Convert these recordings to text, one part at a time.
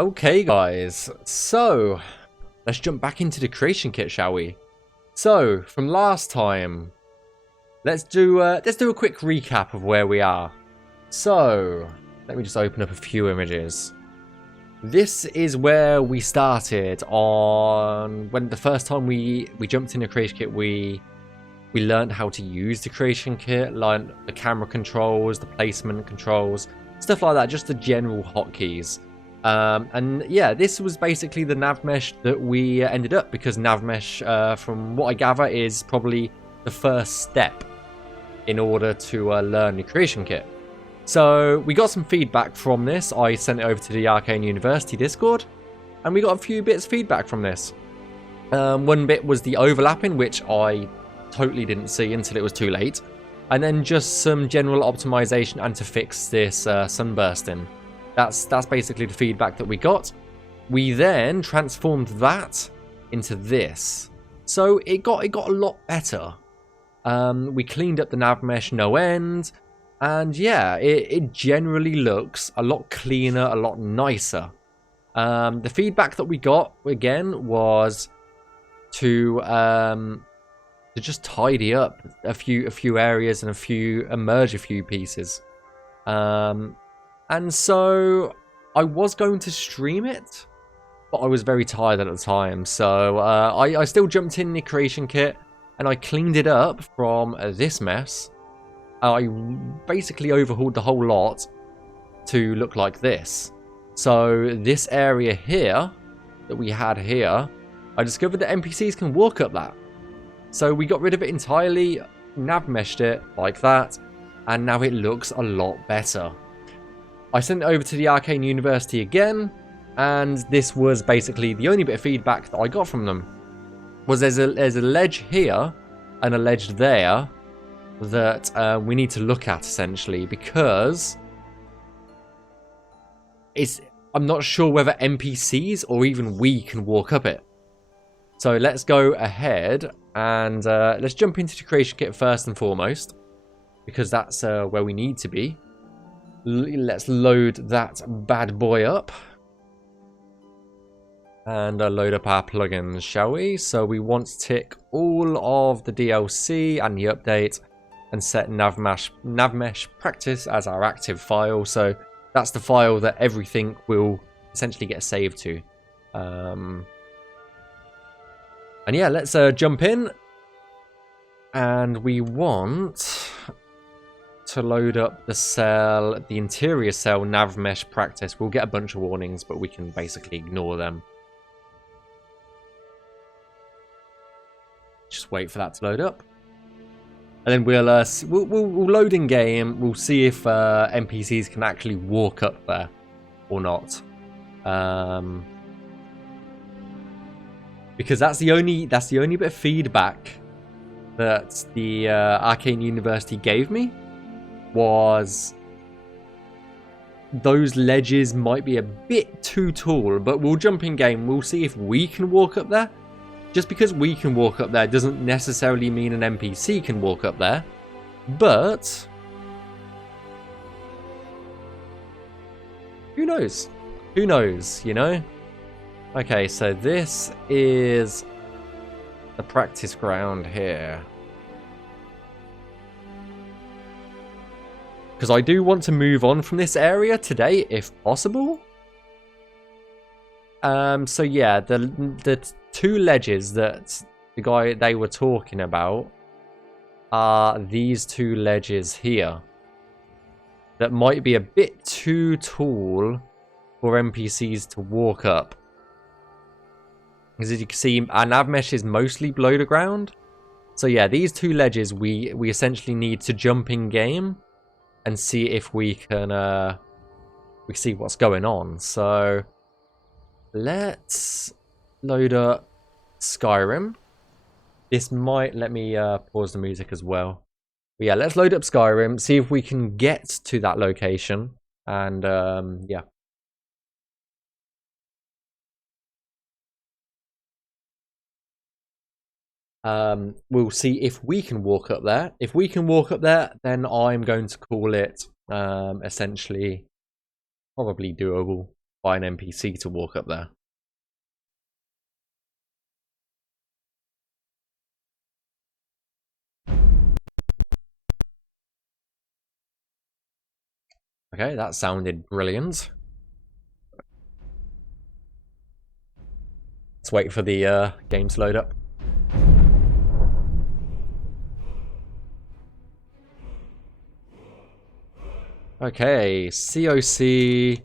Okay guys, so let's jump back into the creation kit, shall we? So from last time, let's do a quick recap of where we are. So let me just open up a few images. This is where we started on when the first time we jumped in the creation kit. We learned how to use the creation kit, like the camera controls, the placement controls, stuff like that, just the general hotkeys. And yeah, this was basically the nav mesh that we ended up, because nav mesh, from what I gather, is probably the first step in order to learn the creation kit. So we got some feedback from this. I sent it over to the Arcane University Discord, and we got a few bits of feedback from this. One bit was the overlapping, which I totally didn't see until it was too late, and then just some general optimization and to fix this sunbursting. That's basically the feedback that we got. We then transformed that into this, so it got a lot better. We cleaned up the nav mesh no end, and yeah, it generally looks a lot cleaner, a lot nicer. The feedback that we got again was to just tidy up a few areas and merge a few pieces. And so I was going to stream it, but I was very tired at the time. So I still jumped in the creation kit and I cleaned it up from this mess. I basically overhauled the whole lot to look like this. So this area here that we had here, I discovered that NPCs can walk up that. So we got rid of it entirely, nav meshed it like that, and now it looks a lot better. I sent it over to the Arcane University again, and this was basically the only bit of feedback that I got from them. Was there's a ledge here and a ledge there that we need to look at, essentially, because I'm not sure whether NPCs or even we can walk up it. So let's go ahead and let's jump into the creation kit first and foremost, because that's where we need to be. Let's load that bad boy up and load up our plugins, shall we? So we want to tick all of the DLC and the update and set navmesh practice as our active file. So that's the file that everything will essentially get saved to. And yeah, let's jump in, and we want to load up the interior cell nav mesh practice. We'll get a bunch of warnings, but we can basically ignore them. Just wait for that to load up, and then we'll load in game. We'll see if NPCs can actually walk up there or not. Because that's the only bit of feedback that the Arcane University gave me, was those ledges might be a bit too tall. But we'll jump in game, we'll see if we can walk up there. Just because we can walk up there doesn't necessarily mean an NPC can walk up there, but who knows, you know. Okay, so this is the practice ground here, because I do want to move on from this area today if possible. So yeah, the two ledges that they were talking about are these two ledges here that might be a bit too tall for NPCs to walk up. Because as you can see, our nav mesh is mostly below the ground. So yeah, these two ledges we essentially need to jump in game and see if we can see what's going on. So let's load up Skyrim. This might let me pause the music as well. But yeah, let's load up Skyrim, see if we can get to that location, and yeah. We'll see if we can walk up there. If we can walk up there, then I'm going to call it essentially probably doable. by an NPC to walk up there. Okay, that sounded brilliant. Let's wait for the game to load up. Okay, COC.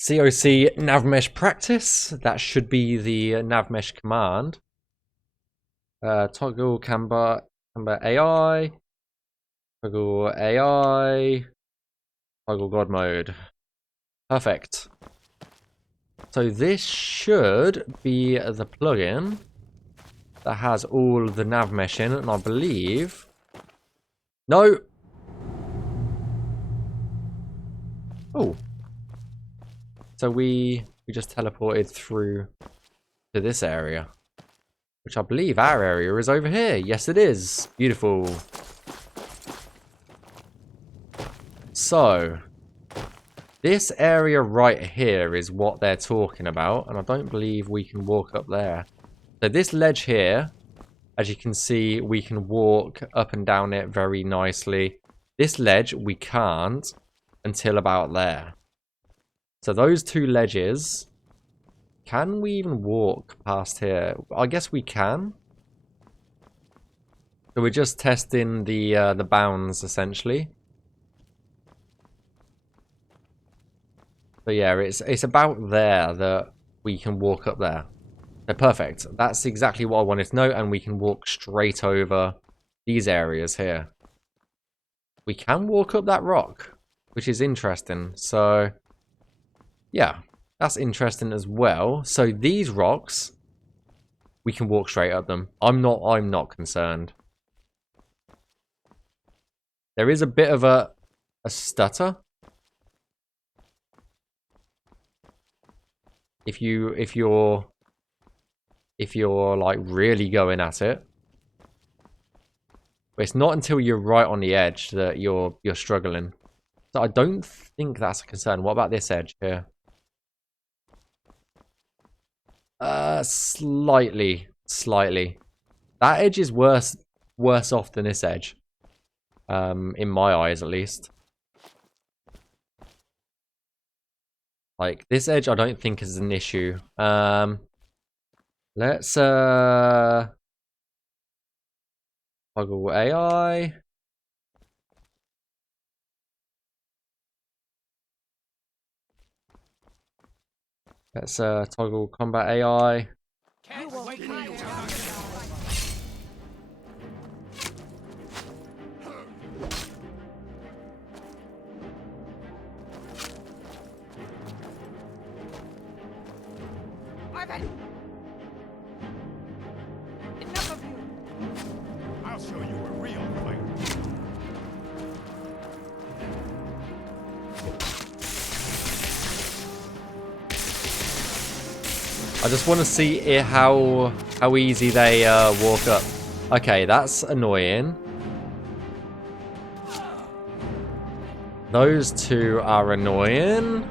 COC navmesh practice. That should be the navmesh command. Toggle camber AI. Toggle AI. Toggle God mode. Perfect. So this should be the plugin that has all the navmesh in it, and I believe... No! Oh. So we just teleported through to this area. Which I believe our area is over here. Yes, it is. Beautiful. So, this area right here is what they're talking about. And I don't believe we can walk up there. So this ledge here, as you can see, we can walk up and down it very nicely. This ledge, we can't until about there. So those two ledges... Can we even walk past here? I guess we can. So we're just testing the bounds, essentially. So yeah, it's about there that we can walk up there. So perfect. That's exactly what I wanted to know, and we can walk straight over these areas here. We can walk up that rock, which is interesting. So yeah. That's interesting as well. So these rocks, we can walk straight up them. I'm not concerned. There is a bit of a stutter. If you're like really going at it. But it's not until you're right on the edge that you're struggling. So I don't think that's a concern. What about this edge here? Slightly. That edge is worse off than this edge. In my eyes, at least. Like, this edge I don't think is an issue. Let's, toggle AI. Let's toggle combat AI. Enough of you. I'll show you a real fighter. I just want to see how easy they walk up. Okay, that's annoying. Those two are annoying.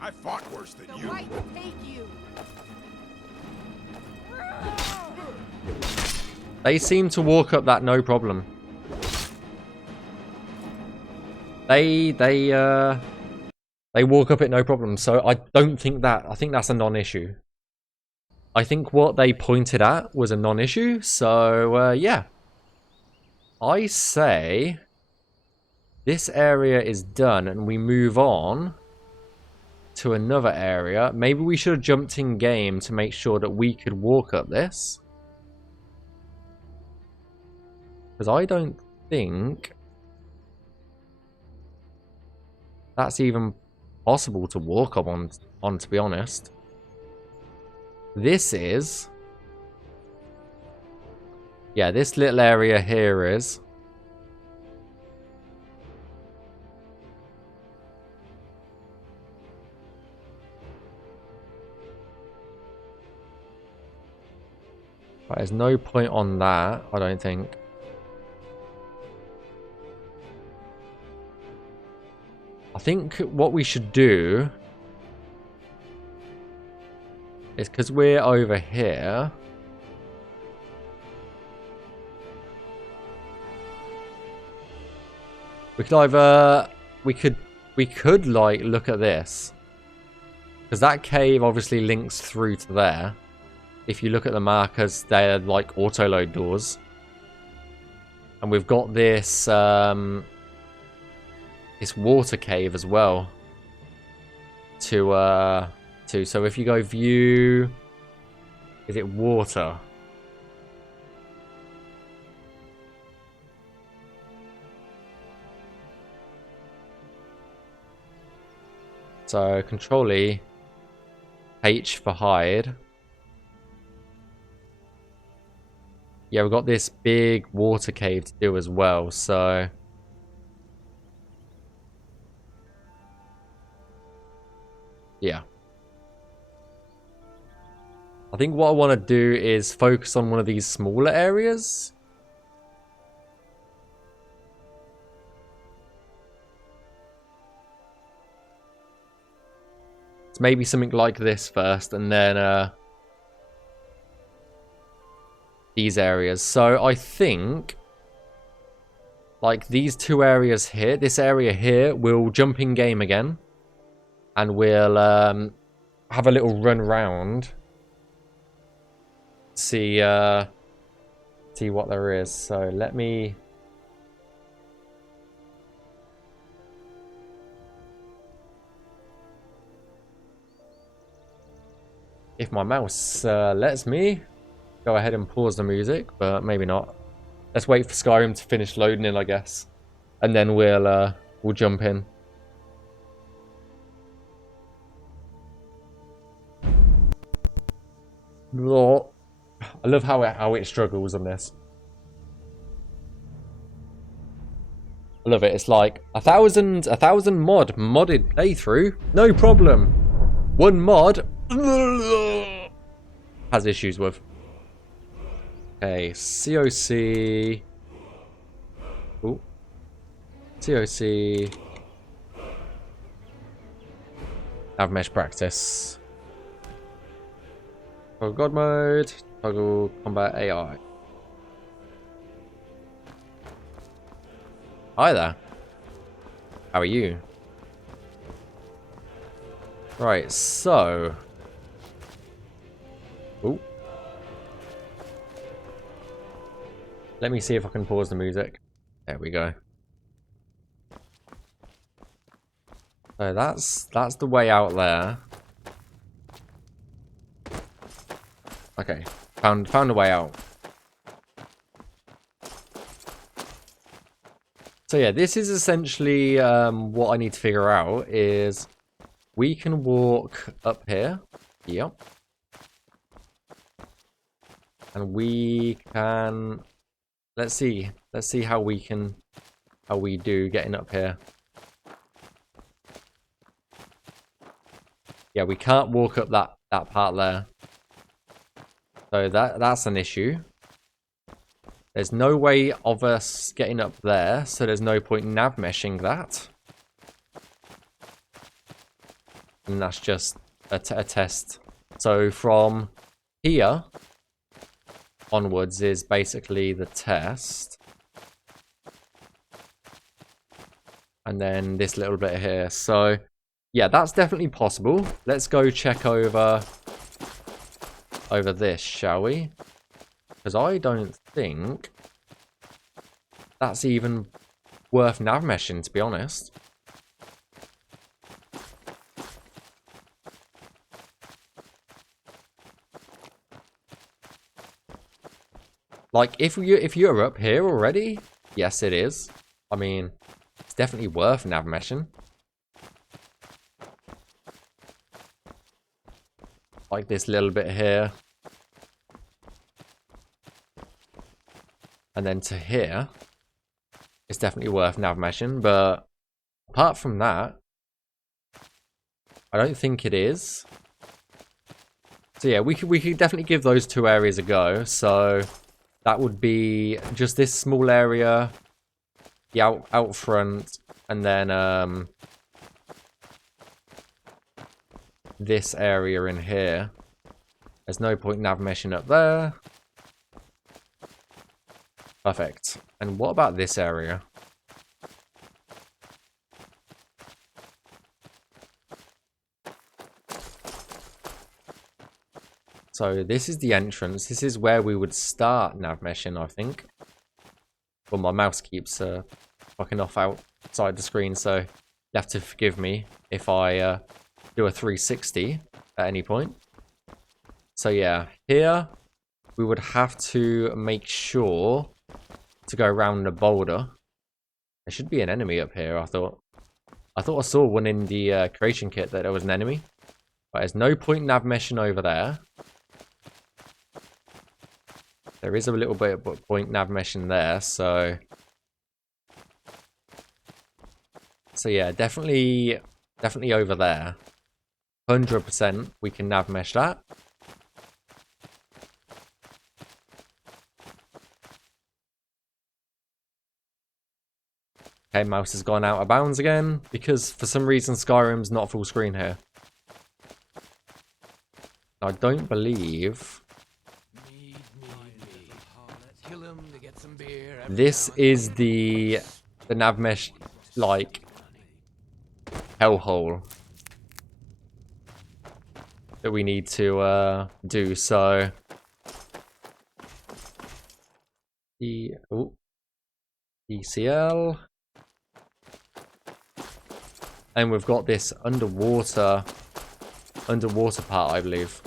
I fought worse than you. White take you. They seem to walk up that no problem. They walk up it no problem. So I don't think that. I think that's a non-issue. I think what they pointed at was a non-issue. So yeah, I say this area is done, and we move on to another area. Maybe we should have jumped in game to make sure that we could walk up this. Because I don't think that's even possible to walk up on, to be honest. this is... Yeah, this little area here is... But there's no point on that, I don't think. I think what we should do is, because we're over here, we could either we could like look at this, because that cave obviously links through to there. If you look at the markers, they're like auto load doors, and we've got this this water cave as well to so if you go view, is it water? So control E, H for hide. Yeah, we've got this big water cave to do as well, so... Yeah. I think what I want to do is focus on one of these smaller areas. It's maybe something like this first, and then these areas. So I think like these two areas here, this area here, we'll jump in game again, and we'll have a little run round, see what there is. So let me... If my mouse lets me go ahead and pause the music, but maybe not. Let's wait for Skyrim to finish loading in, I guess, and then we'll jump in. Oh, I love how it struggles on this. I love it. It's like a thousand modded playthrough, no problem. One mod has issues with. Okay, COC. Ooh. COC. Nav mesh practice. Toggle God mode. Toggle combat AI. Hi there. How are you? Right, so... Ooh. Let me see if I can pause the music. There we go. So that's the way out there. Okay, found a way out. So yeah, this is essentially what I need to figure out is we can walk up here. Yep. And we can... Let's see how we do getting up here. Yeah, we can't walk up that part there. So that's an issue. There's no way of us getting up there, so there's no point nav meshing that. And that's just a test. So from here onwards is basically the test. And then this little bit here. So yeah, that's definitely possible. Let's go check over this, shall we? Because I don't think that's even worth nav meshing, to be honest. Like, if you're up here already, yes, it is. I mean, it's definitely worth nav meshing. like this little bit here. And then to here. It's definitely worth nav meshing, but apart from that, I don't think it is. So yeah, we could definitely give those two areas a go. So that would be just this small area, the out front, and then this area in here. There's no point nav meshing up there. Perfect. And what about this area? So this is the entrance. This is where we would start nav meshing, I think. Well, my mouse keeps fucking off outside the screen, so you have to forgive me if I do a 360 at any point. So yeah, here we would have to make sure to go around the boulder. There should be an enemy up here, I thought. I saw one in the creation kit that there was an enemy. But there's no point nav meshing over there. There is a little bit of point nav meshing there, so... So yeah, definitely over there. 100% we can nav mesh that. Okay, mouse has gone out of bounds again, because for some reason Skyrim's not full screen here. I don't believe... This is the nav mesh, like, hellhole that we need to do, so... ECL. And we've got this underwater part, I believe.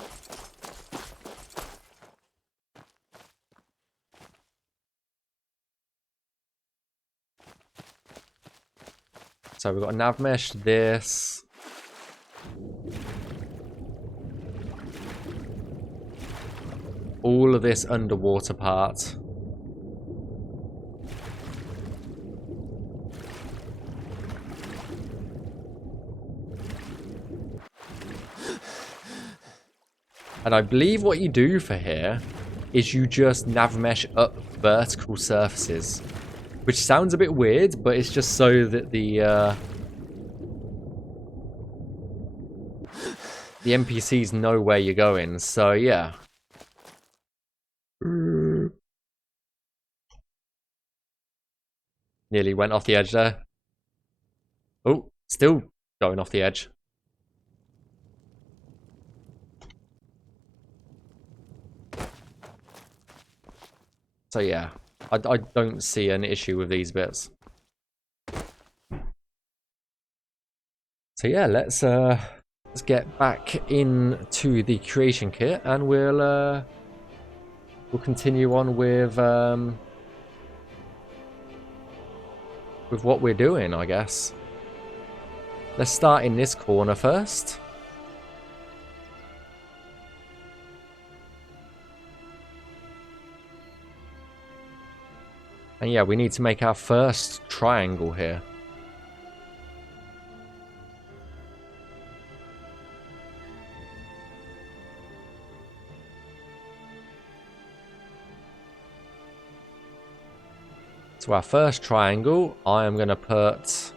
So we've got a nav mesh, this. All of this underwater part. And I believe what you do for here is you just nav mesh up vertical surfaces. Which sounds a bit weird, but it's just so that the NPCs know where you're going, so yeah. Nearly went off the edge there. Oh, still going off the edge. So yeah, I don't see an issue with these bits. So yeah, let's get back into the creation kit, and we'll continue on with what we're doing, I guess. Let's start in this corner first. And yeah, we need to make our first triangle here. So our first triangle, I am going to put...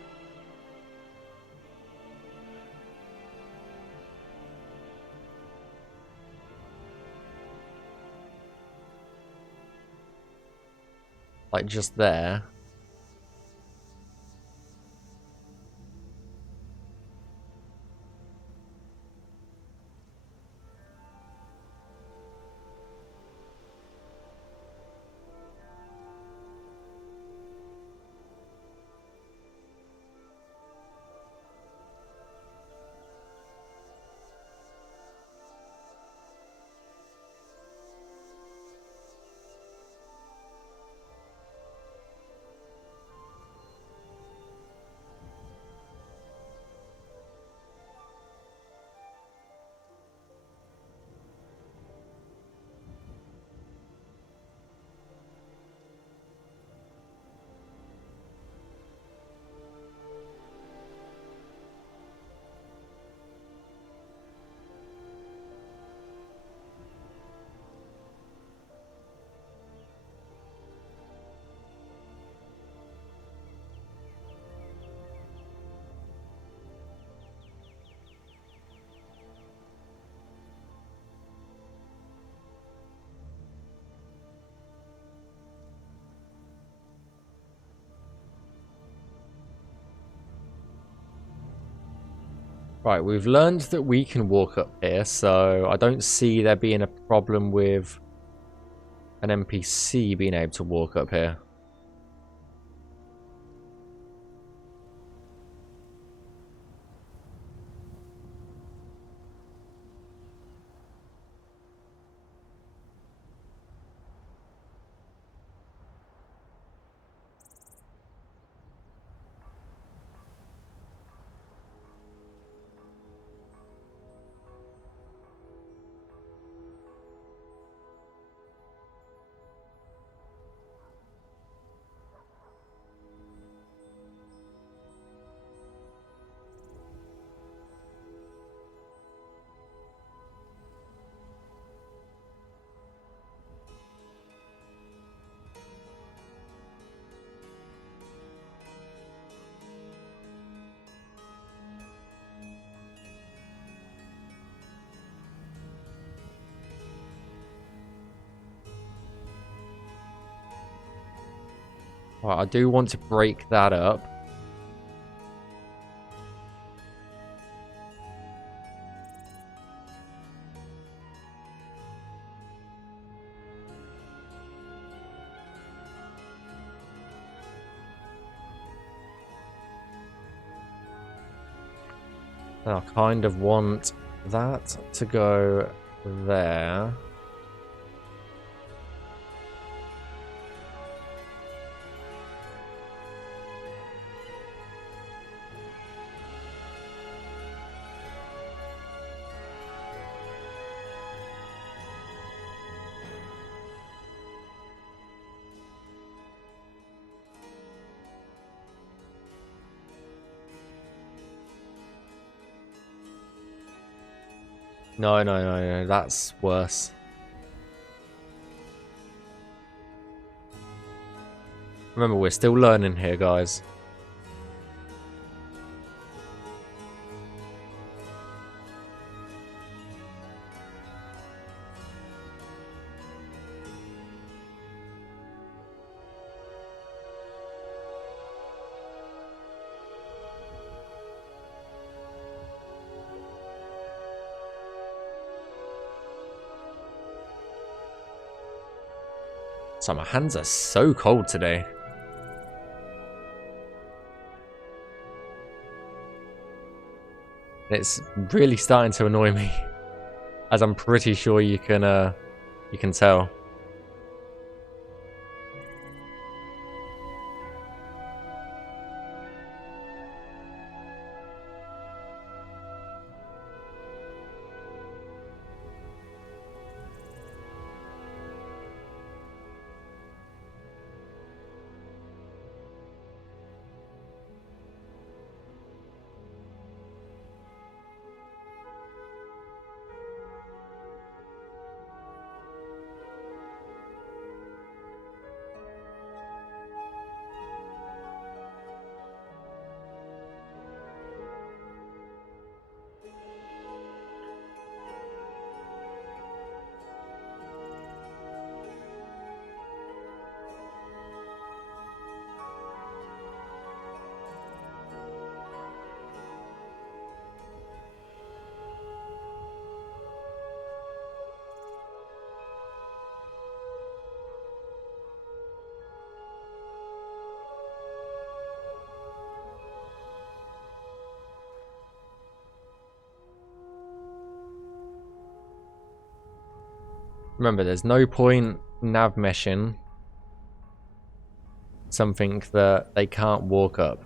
like just there. Right, we've learned that we can walk up here, so I don't see there being a problem with an NPC being able to walk up here. Right, I do want to break that up. And I kind of want that to go there. No, no, no, no, that's worse. Remember, we're still learning here, guys. So my hands are so cold today. It's really starting to annoy me, as I'm pretty sure you can tell. Remember, there's no point nav meshing something that they can't walk up.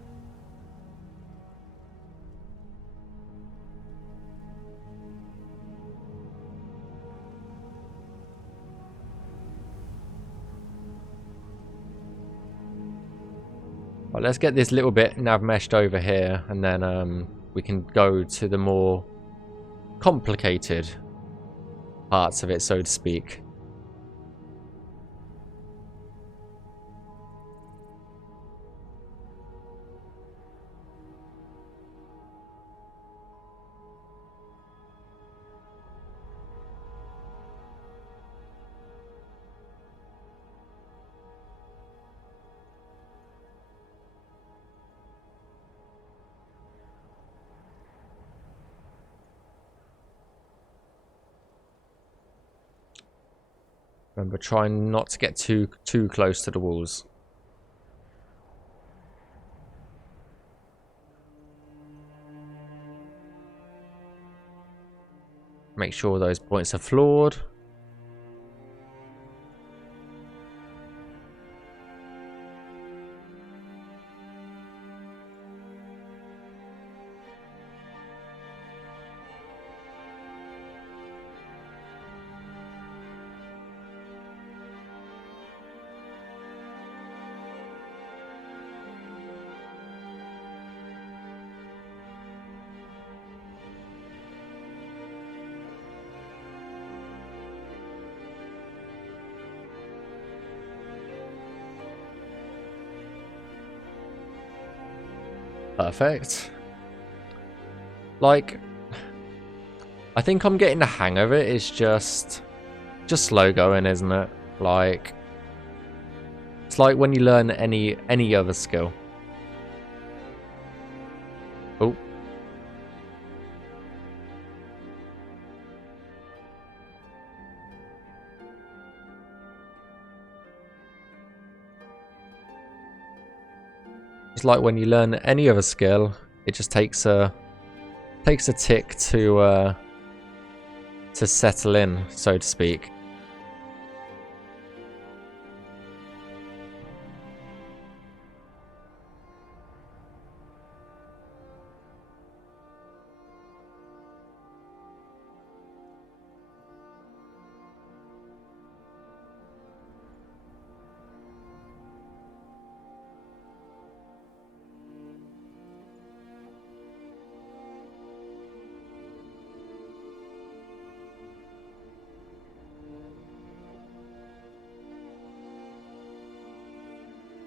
Right, let's get this little bit nav meshed over here, and then we can go to the more complicated parts of it, so to speak. Remember, trying not to get too close to the walls. Make sure those points are floored. Perfect. Like, I think I'm getting the hang of it. It's just slow going, isn't it? Like, it's like when you learn any other skill. Oh. It's like when you learn any other skill, it just takes a tick to settle in, so to speak.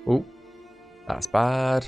Oh, that's bad.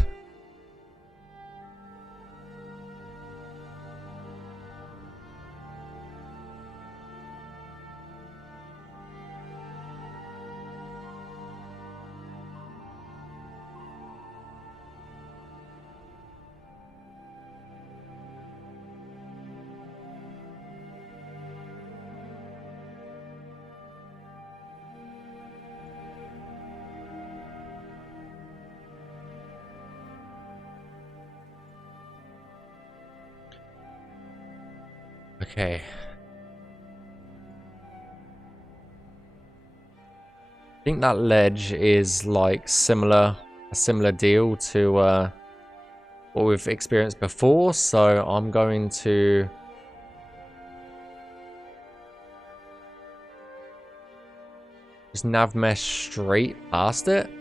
Okay. I think that ledge is like a similar deal to what we've experienced before, so I'm going to just nav mesh straight past it.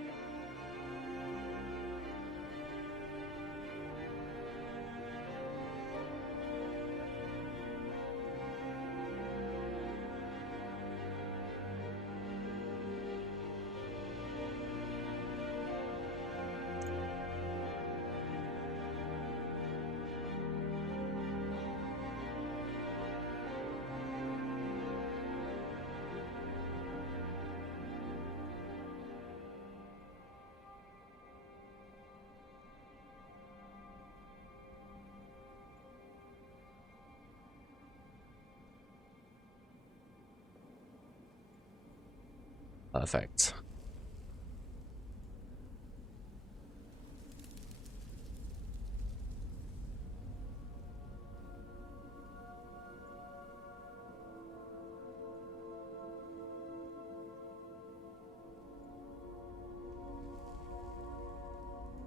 Perfect.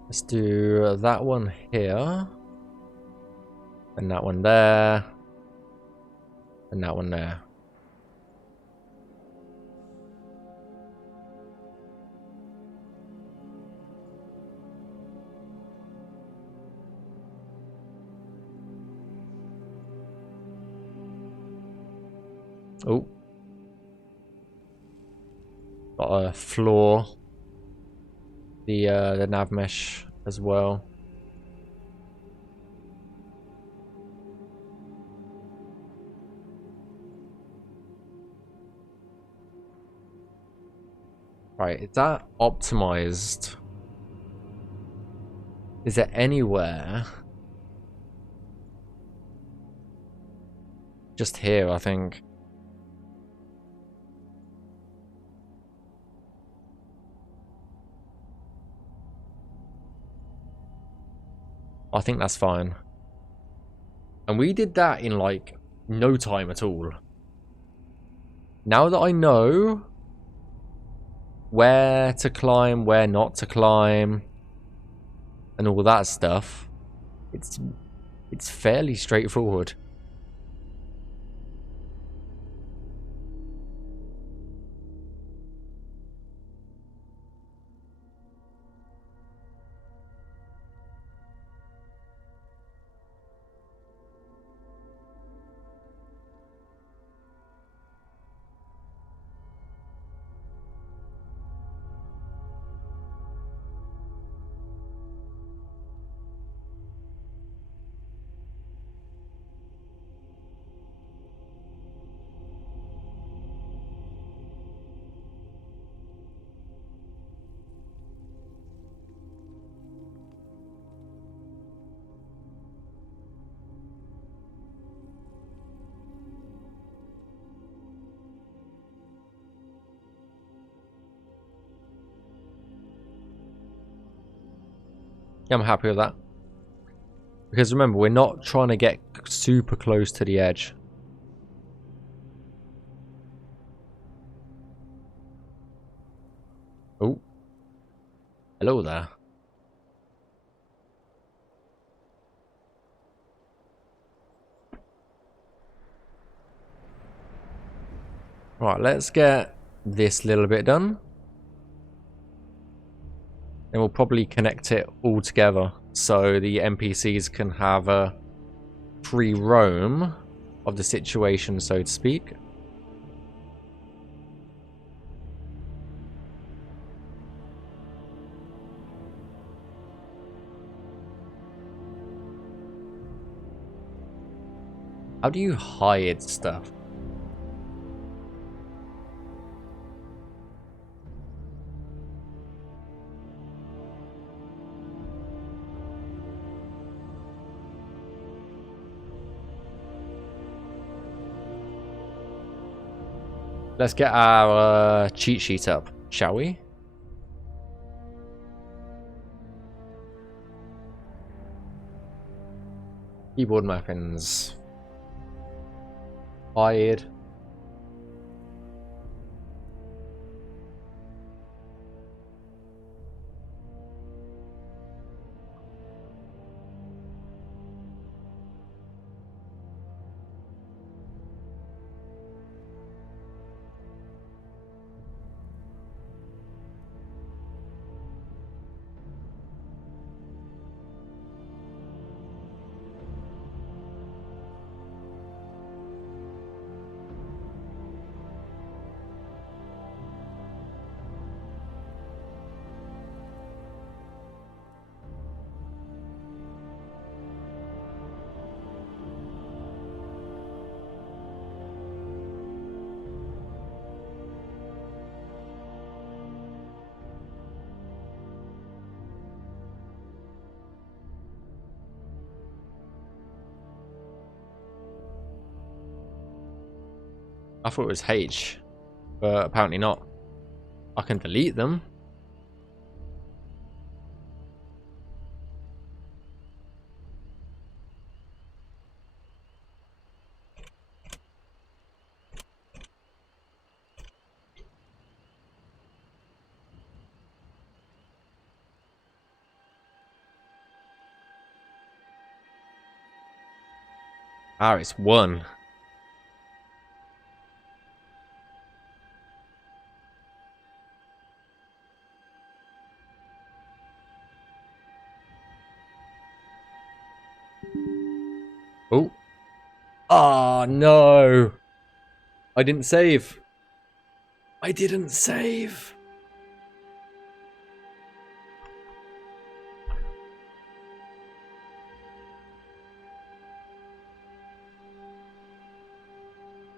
Let's do that one here. And that one there. And that one there. Oh. Got a floor. The nav mesh as well. Right, is that optimized? Is there anywhere? Just here, I think. I think that's fine. And we did that in like no time at all. Now that I know where to climb, where not to climb, and all that stuff, it's fairly straightforward. Yeah, I'm happy with that. Because remember, we're not trying to get super close to the edge. Oh. Hello there. Right, let's get this little bit done. And we'll probably connect it all together so the NPCs can have a free roam of the situation, so to speak. How do you hide stuff? Let's get our cheat sheet up, shall we? Keyboard mappings. Hide. I thought it was H, but apparently not. I can delete them. Ah, it's 1. Oh. Ah, no. I didn't save. I didn't save.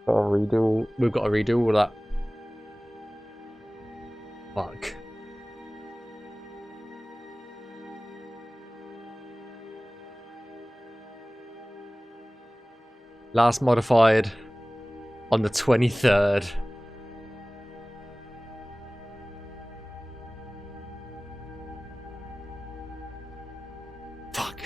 Gotta redo. We've got to redo all that. Fuck. Last modified on the 23rd. Fuck.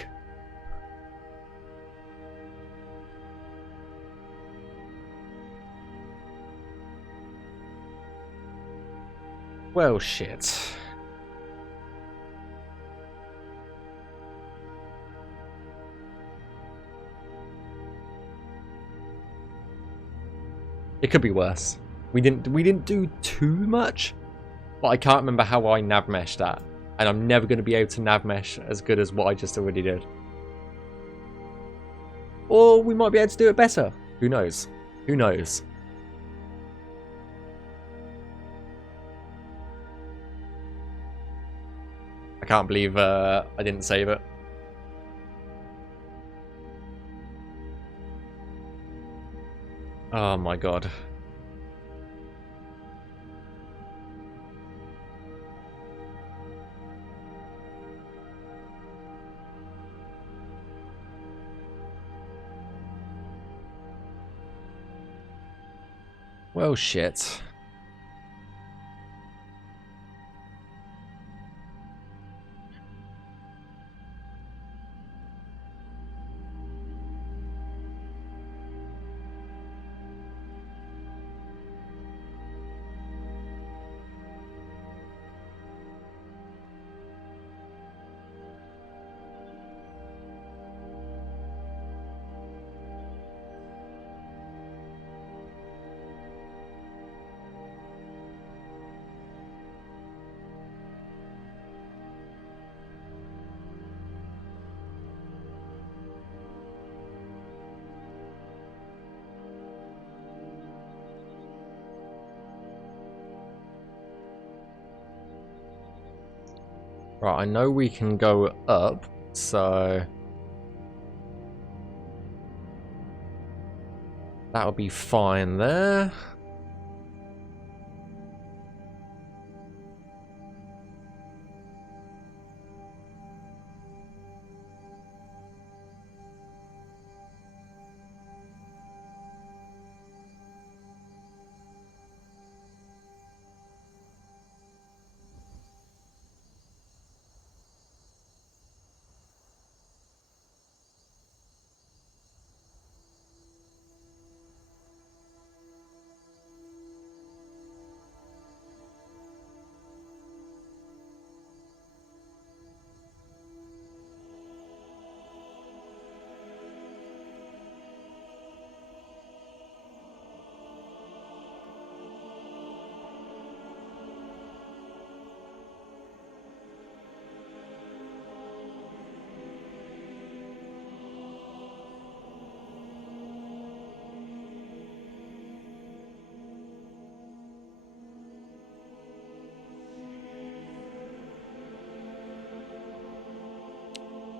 Well, shit. It could be worse. We didn't do too much, but I can't remember how I nav meshed that, and I'm never going to be able to nav mesh as good as what I just already did. Or we might be able to do it better. Who knows? Who knows? I can't believe I didn't save it. Oh my god. Well, shit. Right, I know we can go up, so that'll be fine there.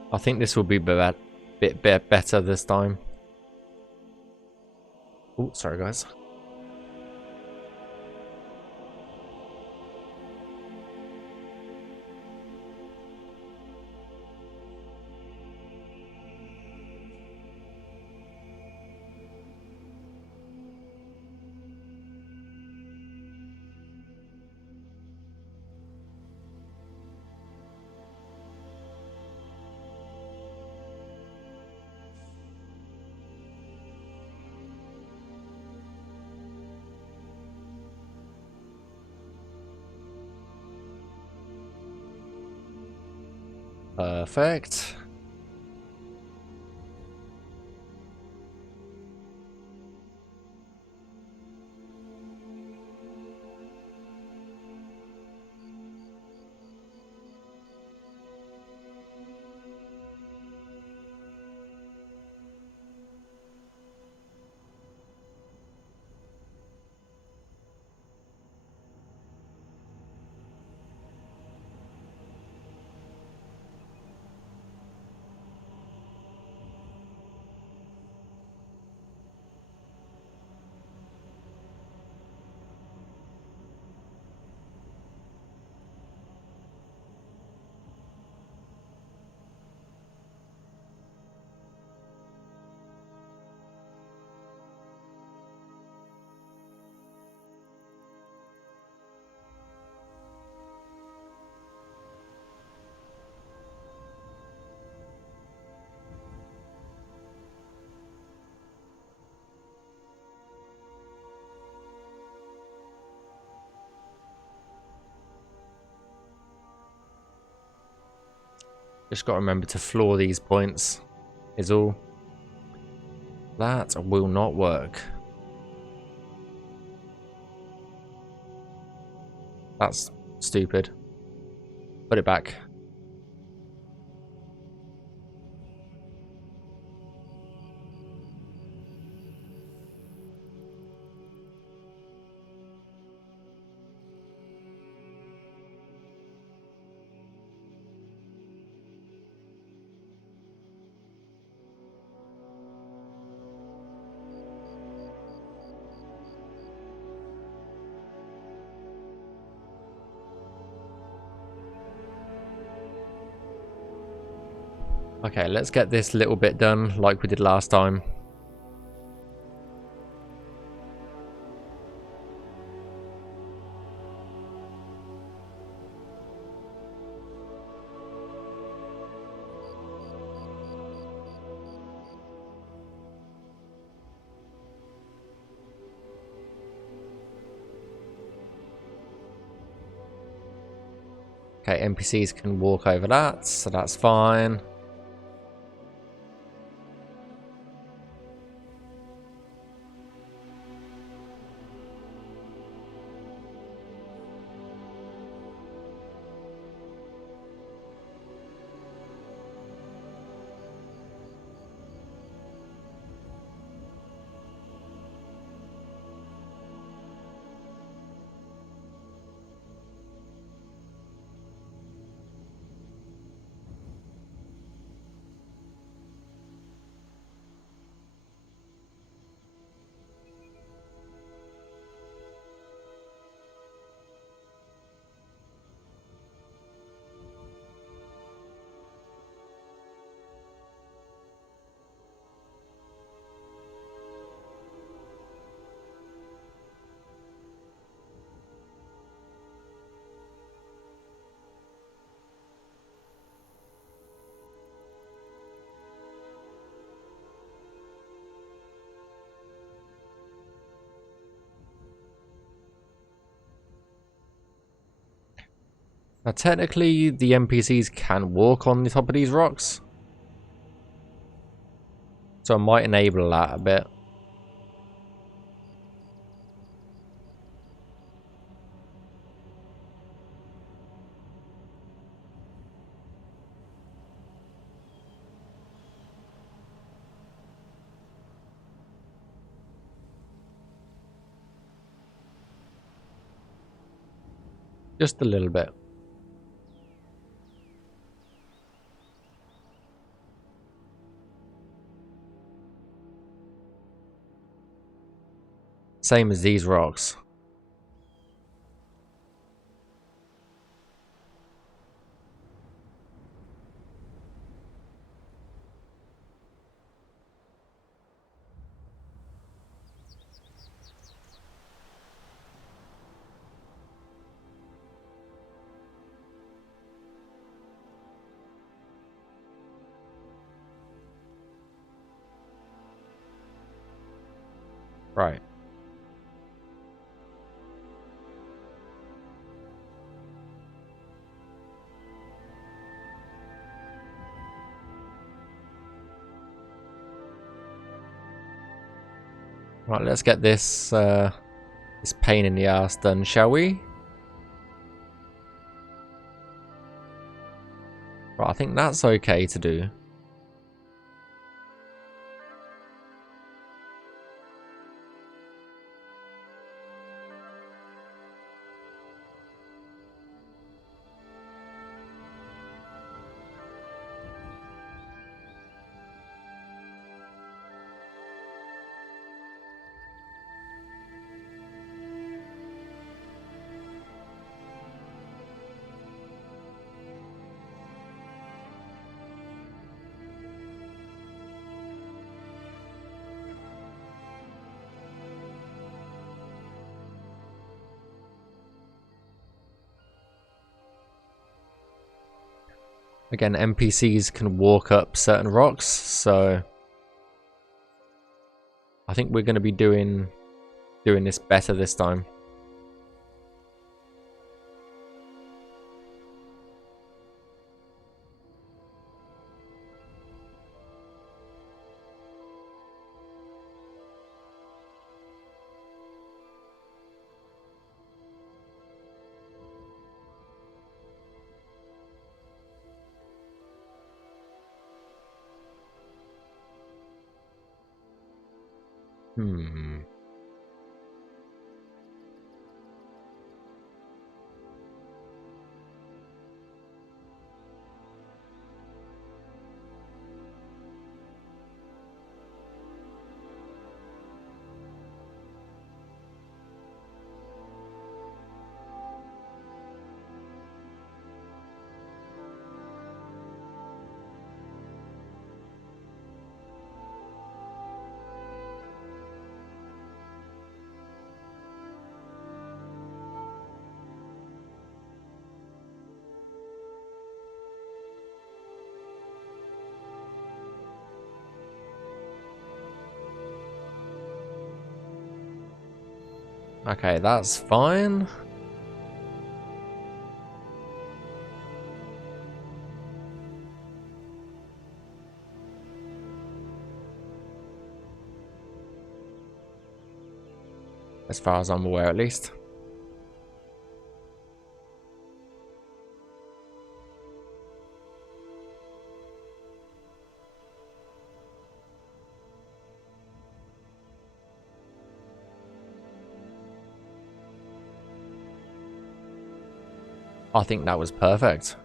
I think this will be a bit better this time. Oh, sorry guys. Perfect. Just got to remember to floor these points, is all. That will not work. That's stupid. Put it back. Okay, let's get this little bit done like we did last time. Okay, NPCs can walk over that, so that's fine. Now technically the NPCs can walk on the top of these rocks. So I might enable that a bit. Just a little bit. Same as these rocks. Right. Right, let's get this this pain in the ass done, shall we? Right, I think that's okay to do. Again, NPCs can walk up certain rocks, so I think we're going to be doing this better this time. Hmm. Okay, that's fine. As far as I'm aware, at least. I think that was perfect.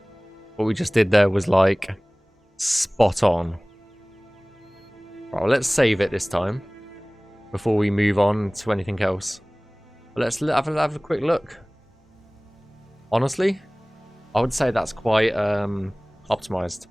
What we just did there was like spot on. Right, well, let's save it this time before we move on to anything else. But let's have a quick look. Honestly, I would say that's quite optimized.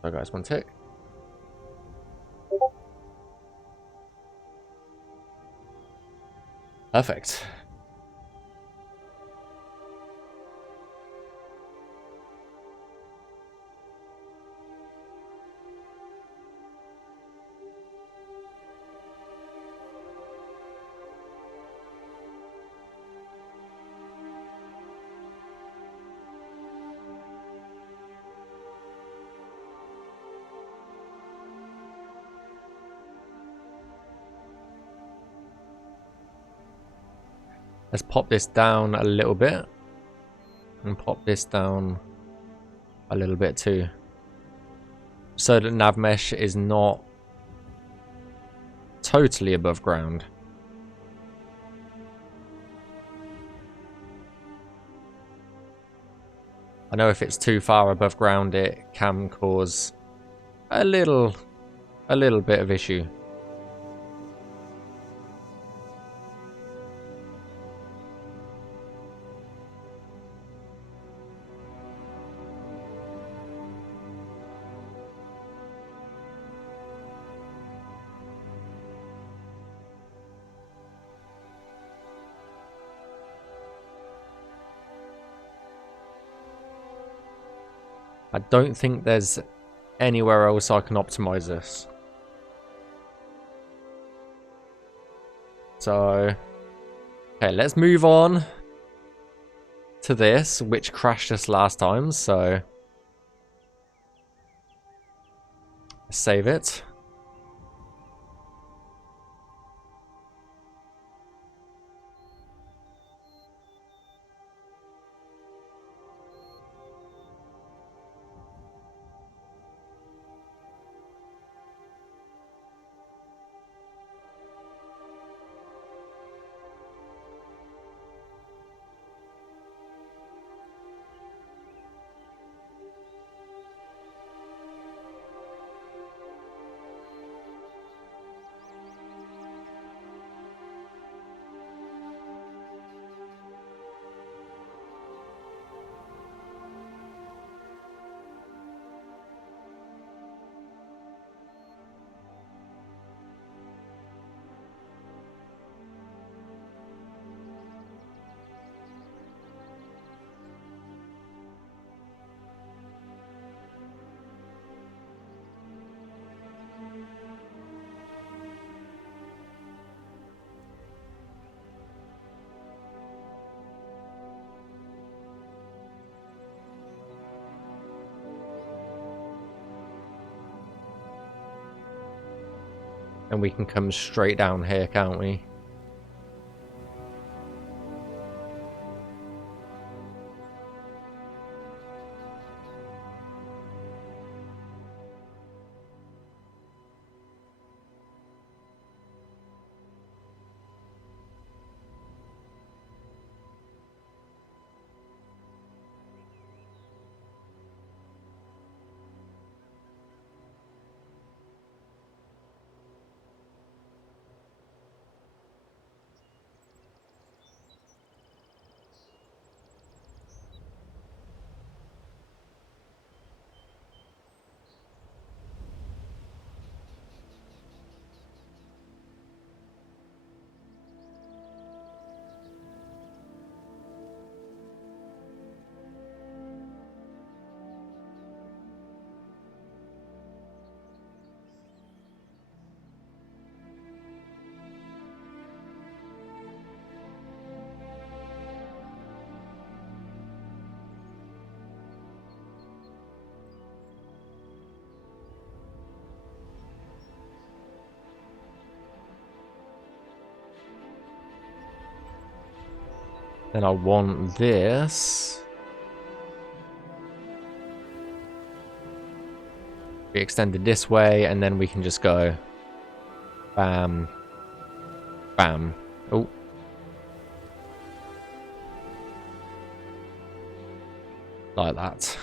So guys, one tick. Perfect. Let's pop this down a little bit. And pop this down a little bit too. So that nav mesh is not totally above ground. I know if it's too far above ground, it can cause a little bit of issue. I don't think there's anywhere else I can optimize this. So, okay, let's move on to this, which crashed us last time, so save it. And we can come straight down here, can't we? Then I want this. Be extended this way, and then we can just go bam, bam. Oh. Like that.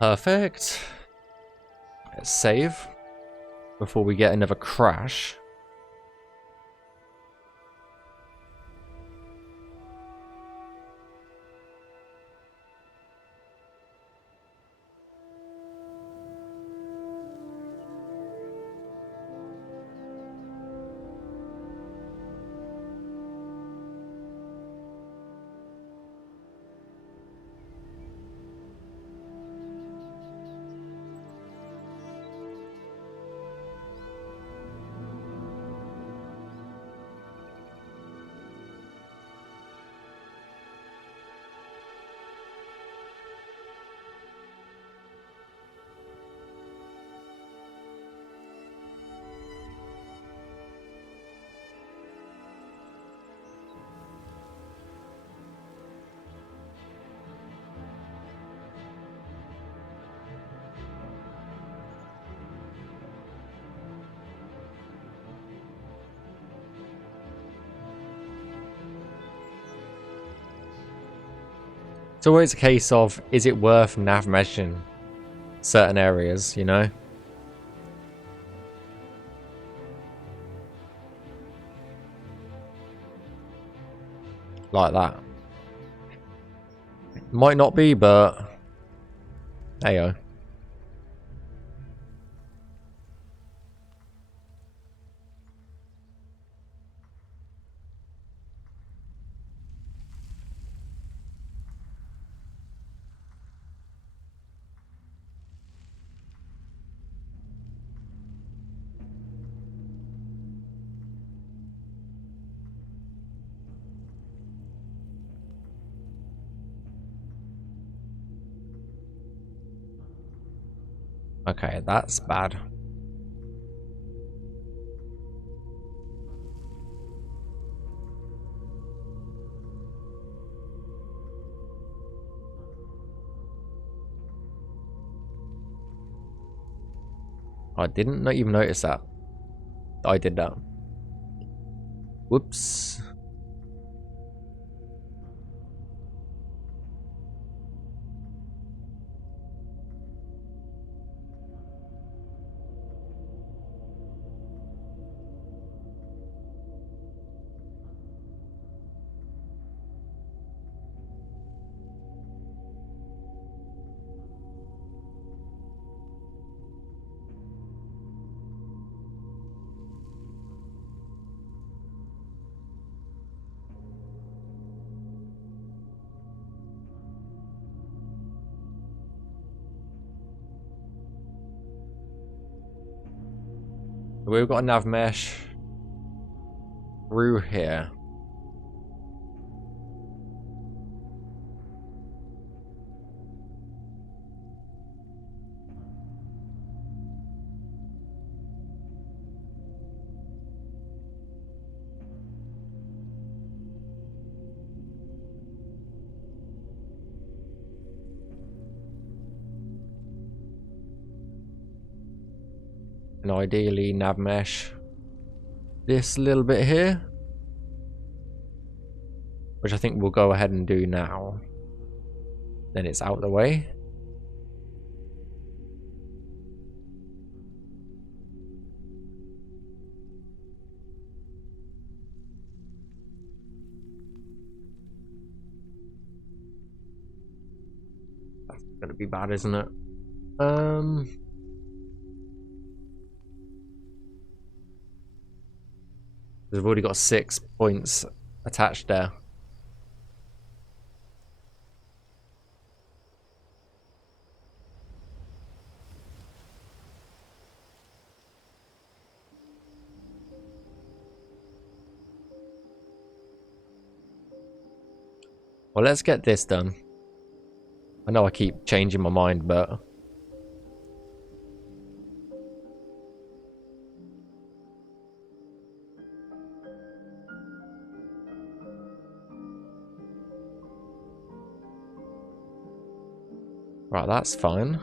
Perfect. Let's save before we get another crash. It's always a case of, is it worth nav meshing certain areas, you know? Like that. Might not be, but there you go. Okay, that's bad. I didn't even notice that. I did that. Whoops. We've got a nav mesh through here. And ideally nav mesh this little bit here, which I think we'll go ahead and do now. Then it's out of the way. That's gonna be bad, isn't it? We've already got 6 points attached there. Well, let's get this done. I know I keep changing my mind, but... Right, that's fine.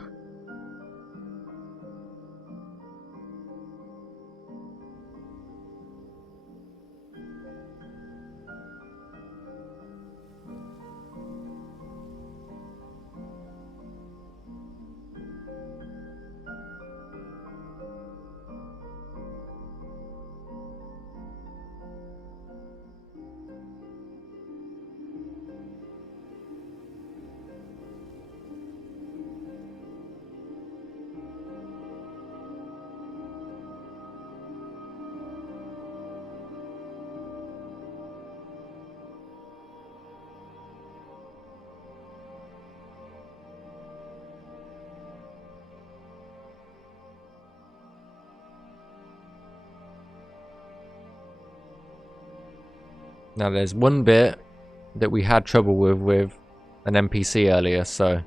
Now there's one bit that we had trouble with an NPC earlier, so...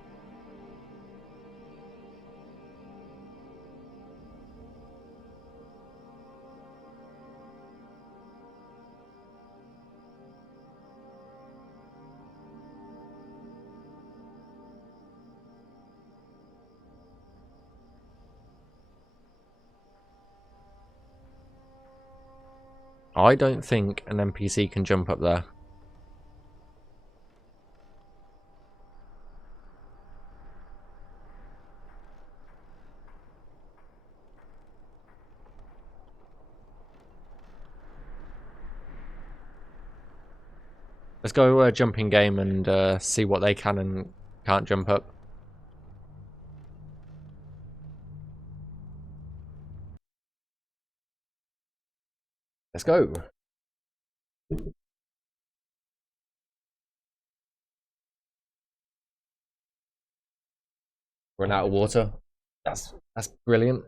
I don't think an NPC can jump up there. Let's go jumping game and see what they can and can't jump up. Let's go. Run out of water. That's brilliant.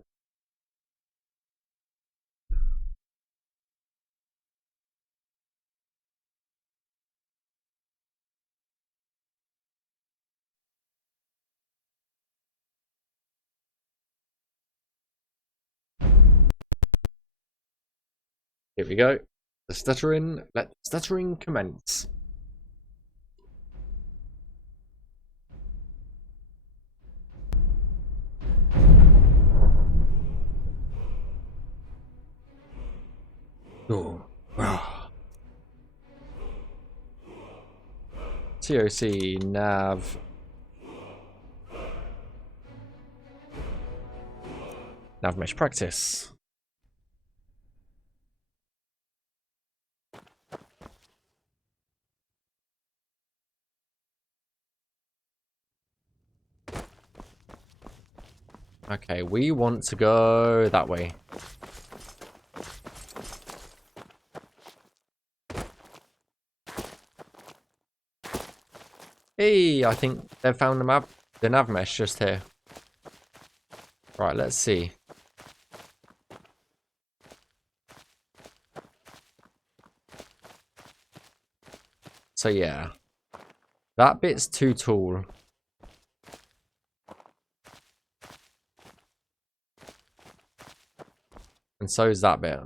Here we go. The stuttering. Let the stuttering commence. Oh. TOC nav. Nav mesh practice. Okay, we want to go that way. Hey, I think they've found the nav mesh just here. Right, let's see. So yeah. That bit's too tall. And so is that bit.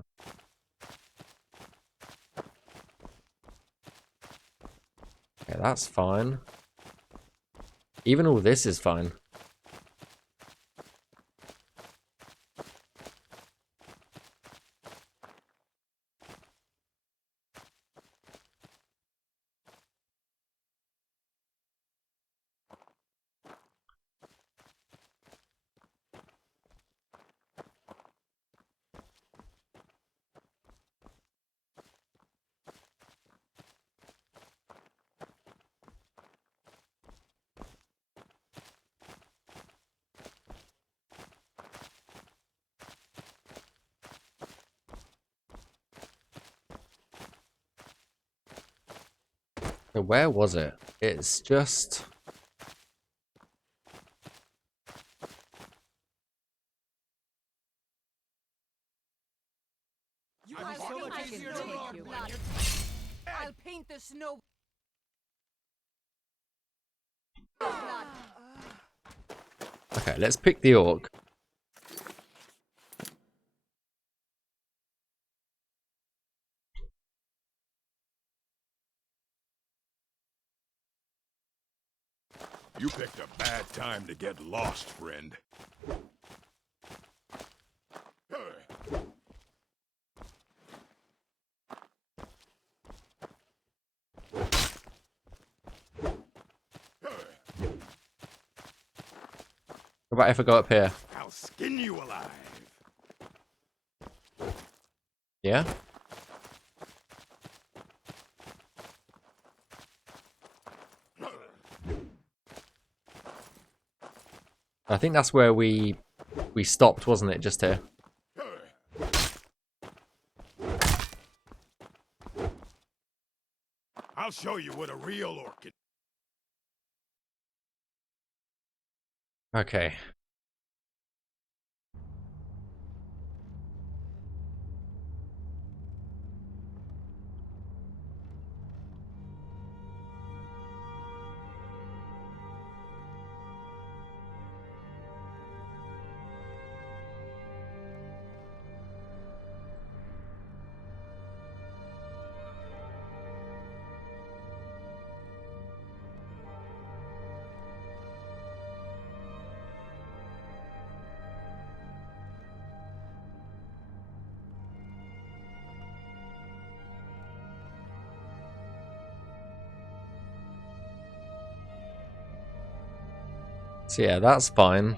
Okay, that's fine. Even all this is fine. So where was it? It's just... You can so much easier to rob when you're I'll paint the snow. Okay, let's pick the orc. You picked a bad time to get lost, friend. What about if I go up here? I'll skin you alive. Yeah? I think that's where we stopped, wasn't it? Just here. I'll show you what a real orc can. Okay. So yeah, that's fine.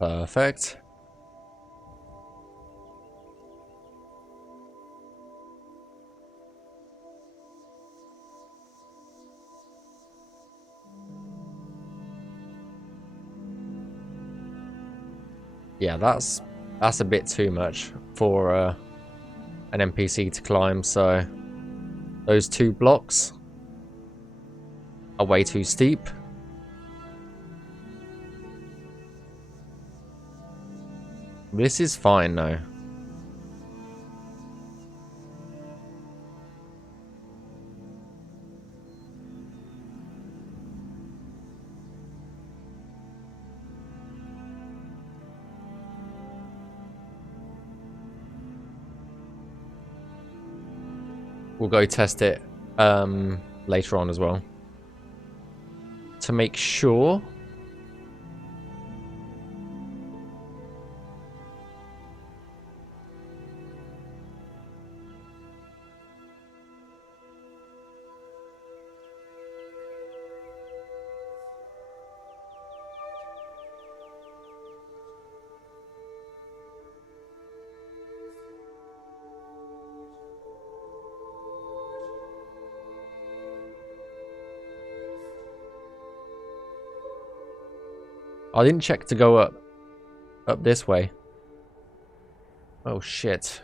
Perfect. Yeah, that's a bit too much for an NPC to climb, so those 2 blocks are way too steep. This is fine though. We'll go test it later on as well to make sure. I didn't check to go up this way. Oh shit.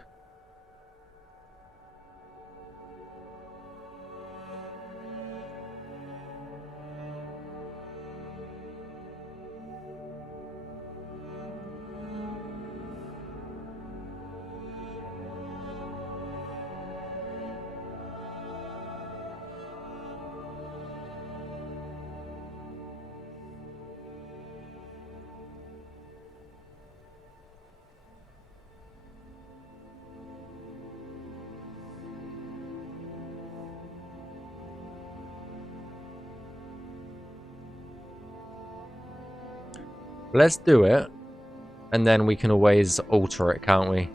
Let's do it, and then we can always alter it, can't we?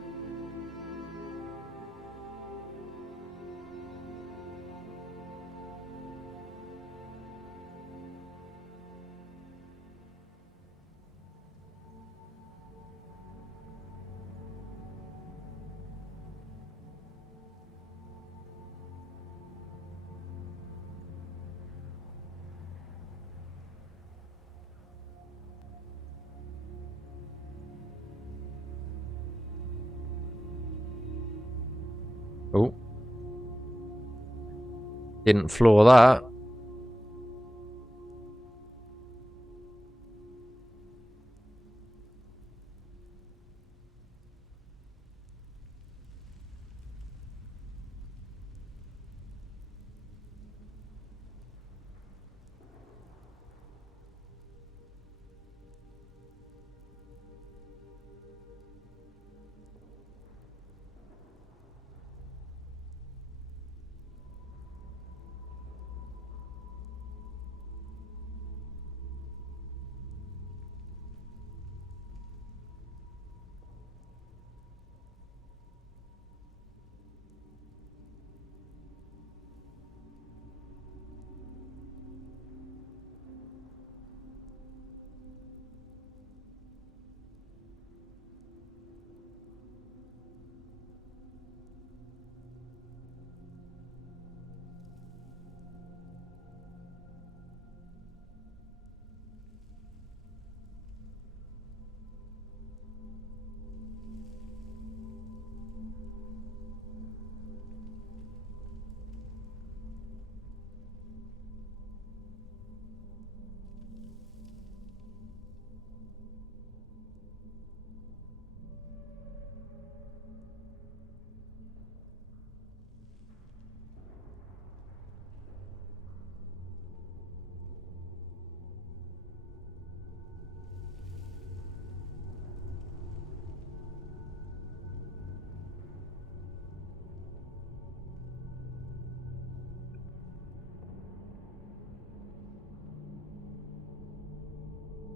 Oh. Didn't floor that.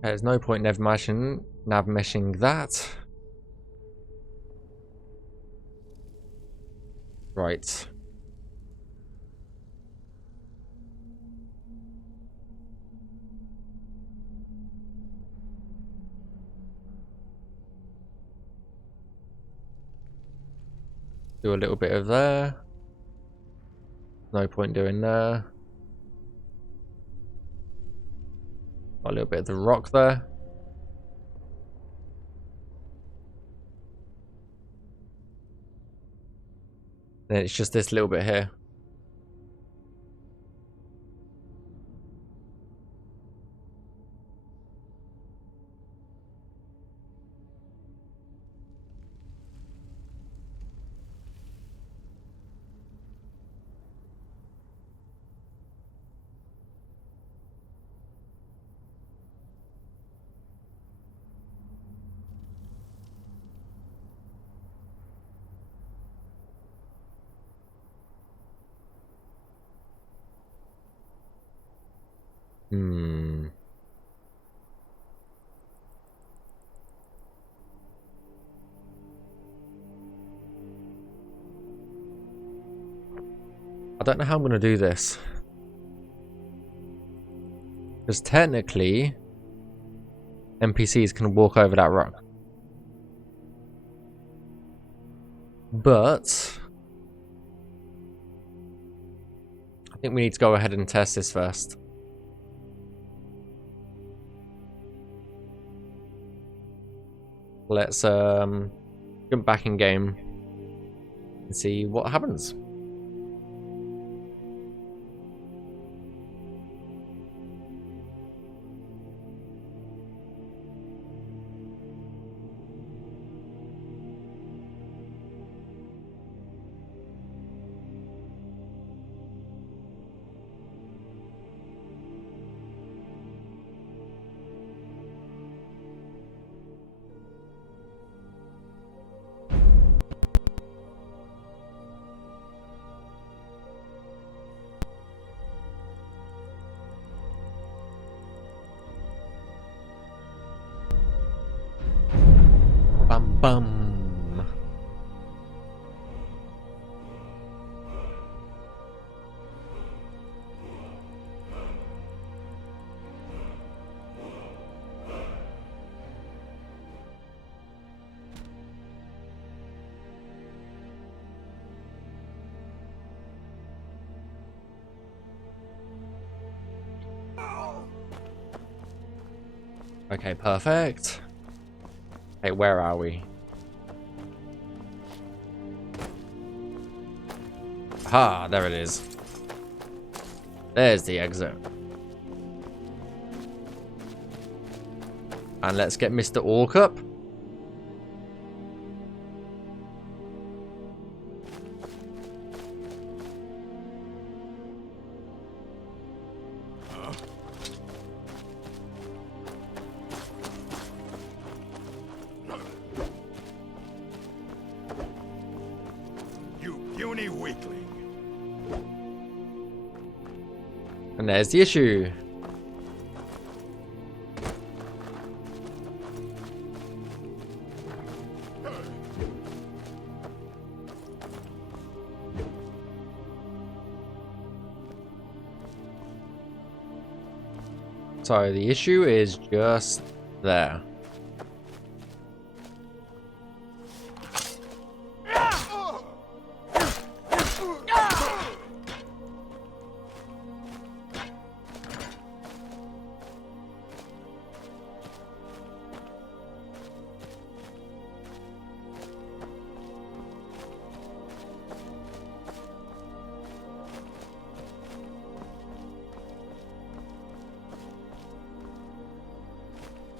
There's no point nav meshing that. Right. Do a little bit of there. No point doing there. A little bit of the rock there. And it's just this little bit here. Hmm. I don't know how I'm going to do this. Because technically, NPCs can walk over that rock. But I think we need to go ahead and test this first. Let's jump back in game and see what happens. Bum bum. Okay, perfect. Hey, where are we? Ah, there it is. There's the exit. And let's get Mr. Orc up. You puny weakling. And there's the issue. So the issue is just there.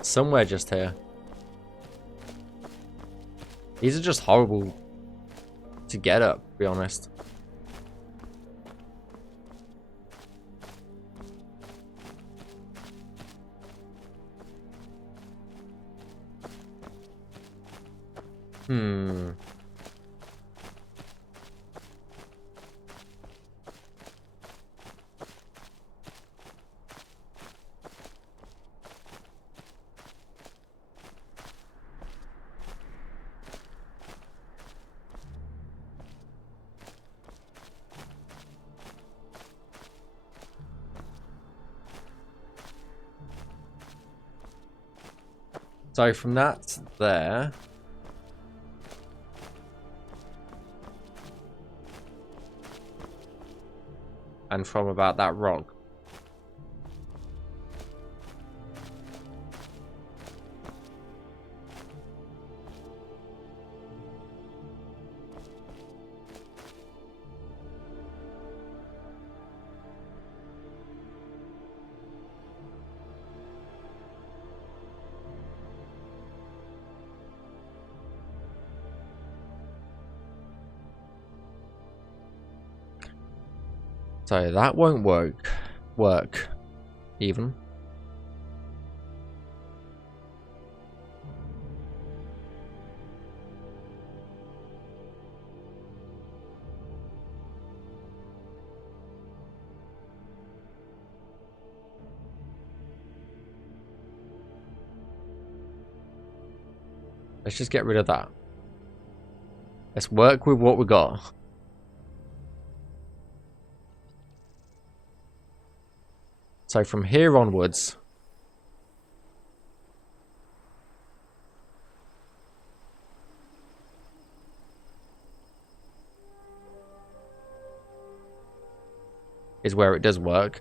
Somewhere just here. These are just horrible to get up, to be honest. Hmm. So from that there, and from about that rock, So that won't work even. Let's just get rid of that. Let's work with what we got. So from here onwards, is where it does work.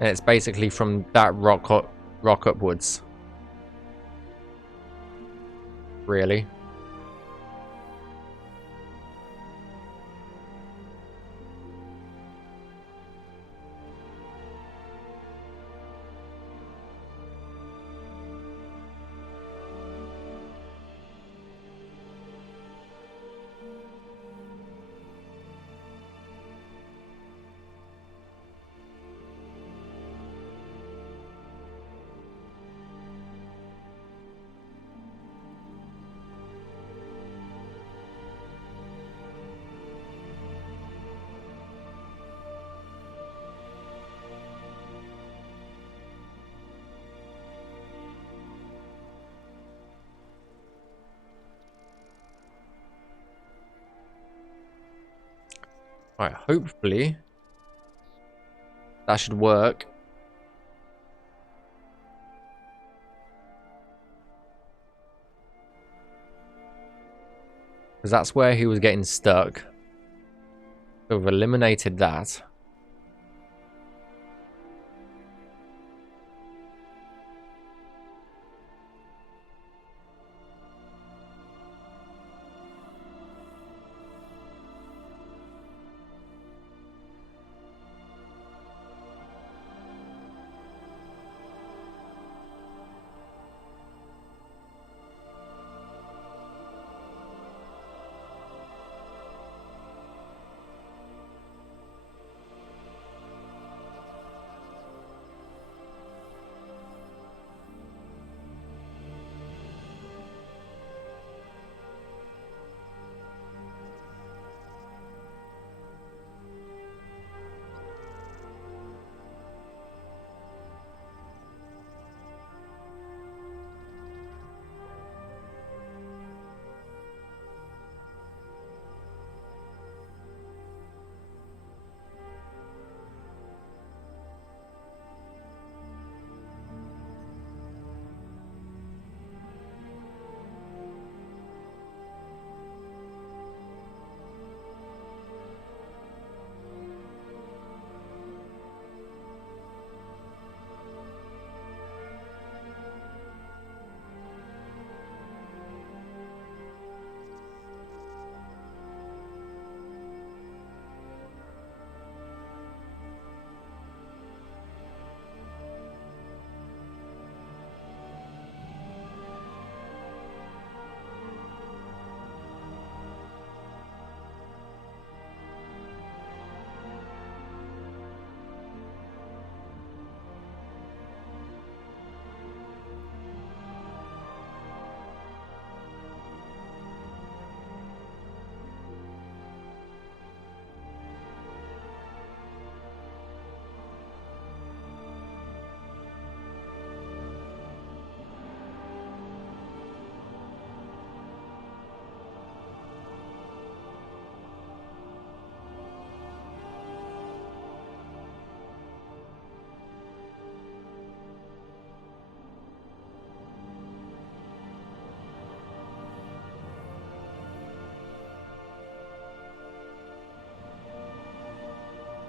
And it's basically from that rock upwards. Really? Right, hopefully that should work. Because that's where he was getting stuck. So we've eliminated that.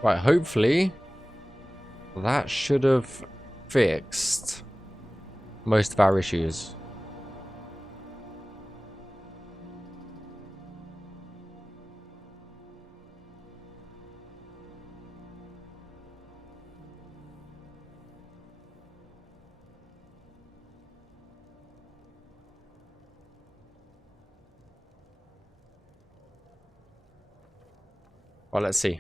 Right, hopefully that should have fixed most of our issues. Well, let's see.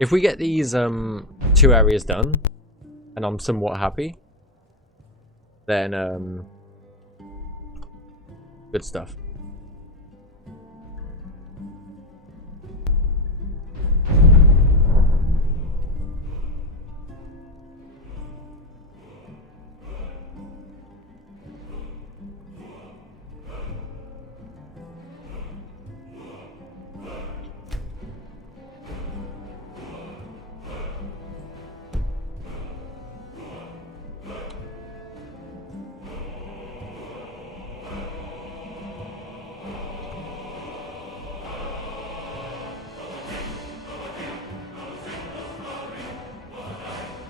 If we get these 2 areas done, and I'm somewhat happy, then good stuff.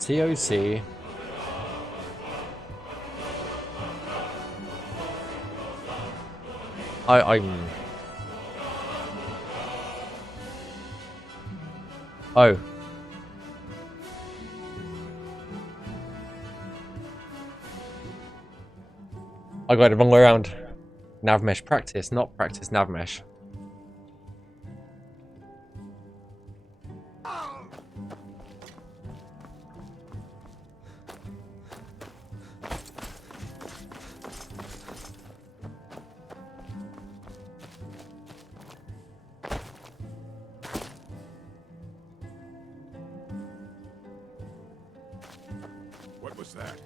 TOC. I'm... Oh. I got it the wrong way around. Navmesh practice, not practice Navmesh. What was that?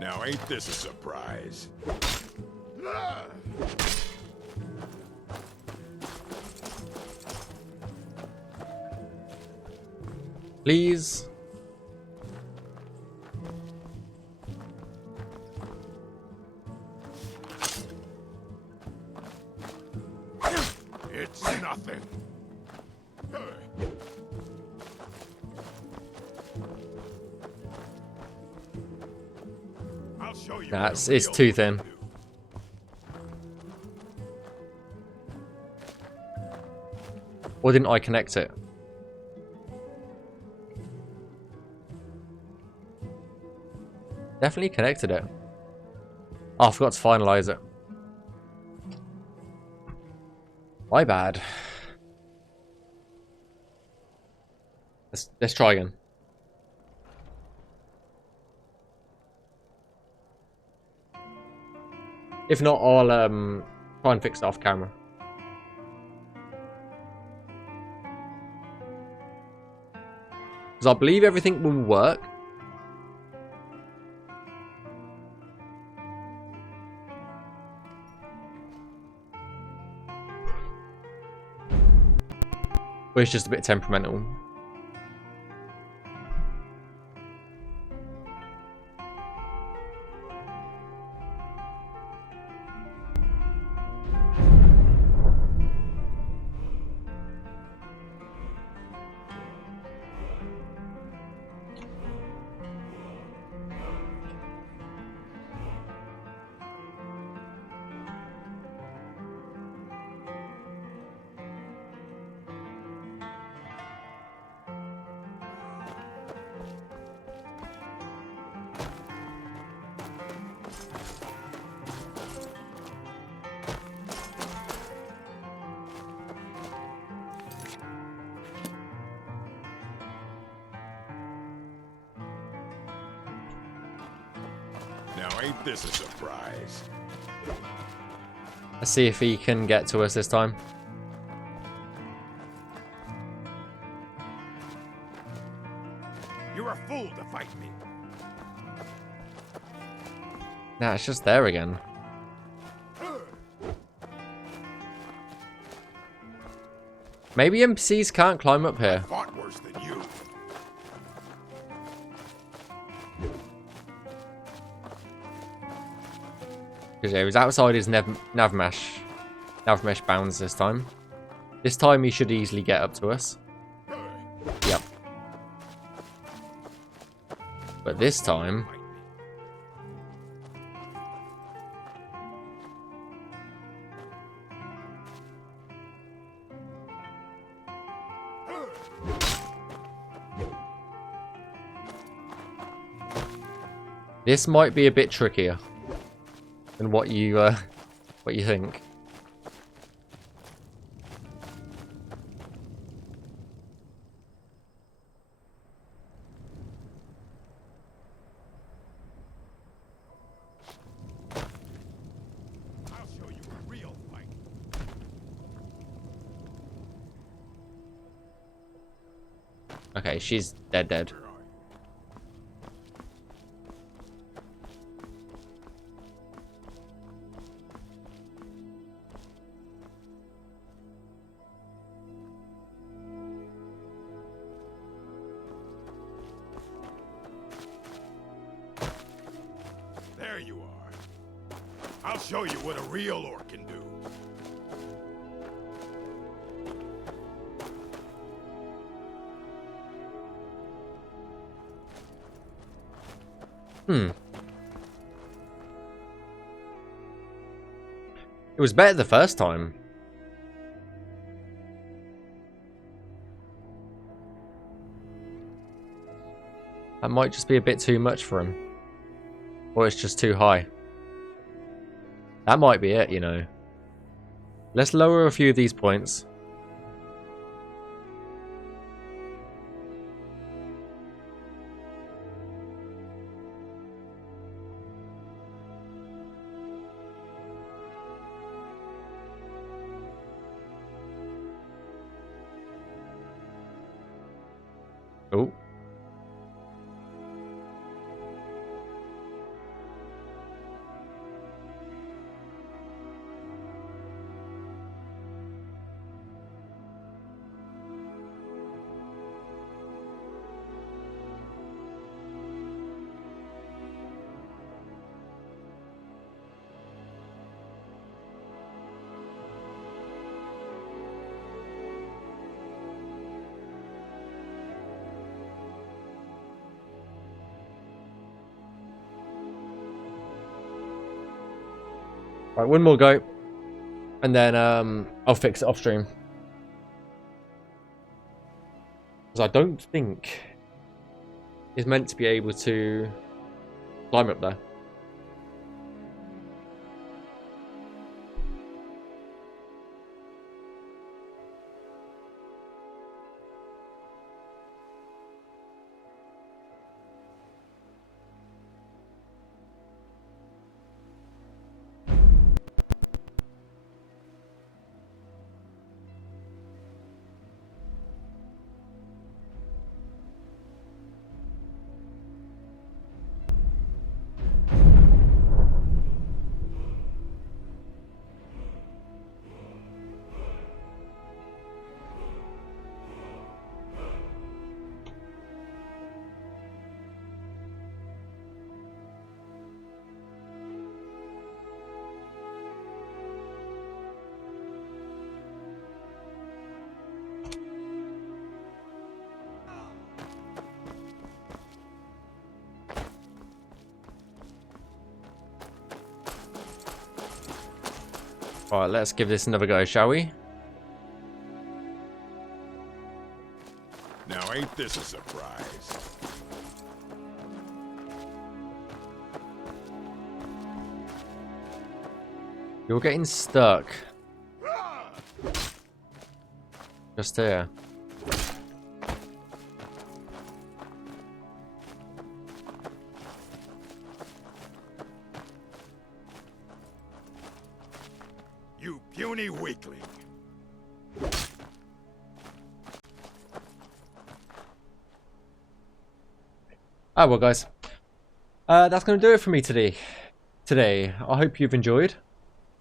Now, ain't this a surprise? Please. It's nothing. I'll show you. Nah, it's too thin. Or didn't I connect it? Definitely connected it. Oh, I forgot to finalize it. My bad. Let's try again. If not, I'll try and fix it off camera. Because I believe everything will work. But it's just a bit temperamental. Now ain't this a surprise? Let's see if he can get to us this time. You're a fool to fight me. Nah, it's just there again. Maybe NPCs can't climb up here. Fought worse than you. Because yeah, he was outside his nav mesh bounds this time. This time he should easily get up to us. Yep. But this time... this might be a bit trickier than what you think. I'll show you a real fight. Okay, she's dead. Where are you? There you are. I'll show you what a real orc can do. It was better the first time. That might just be a bit too much for him. Or it's just too high. That might be it, you know. Let's lower a few of these points. Oh. Right, one more go. And then I'll fix it off stream. Because I don't think he's meant to be able to climb up there. Alright, let's give this another go, shall we? Now ain't this a surprise? You're getting stuck. Just here. puny weakling. Ah, well, guys. That's going to do it for me today. I hope you've enjoyed.